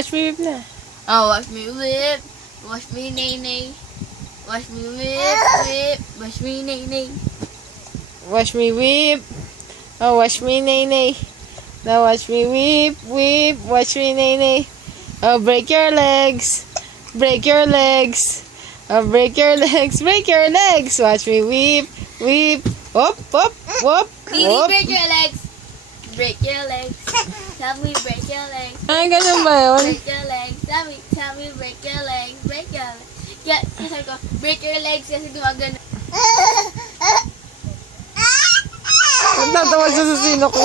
watch me whip na. Oh, watch me whip. Watch me nay-nay. Watch me whip, whip. Watch me nay-nay. Watch me whip. Oh, watch me nay-nay. Now watch me whip, whip. Watch me nay-nay. Oh, break your legs. Break your legs. Oh, break your legs. Break your legs. Watch me whip, whip. Whoop, whoop, whoop. Mindy, break your legs. Break your legs. Tell me break your legs. Ay, ganun ba yun? Break your legs. Tell me break your legs. Break your legs. Kaya, sabi ko, break your legs kasi gumagano. Nagtatawa siya sa sino ko.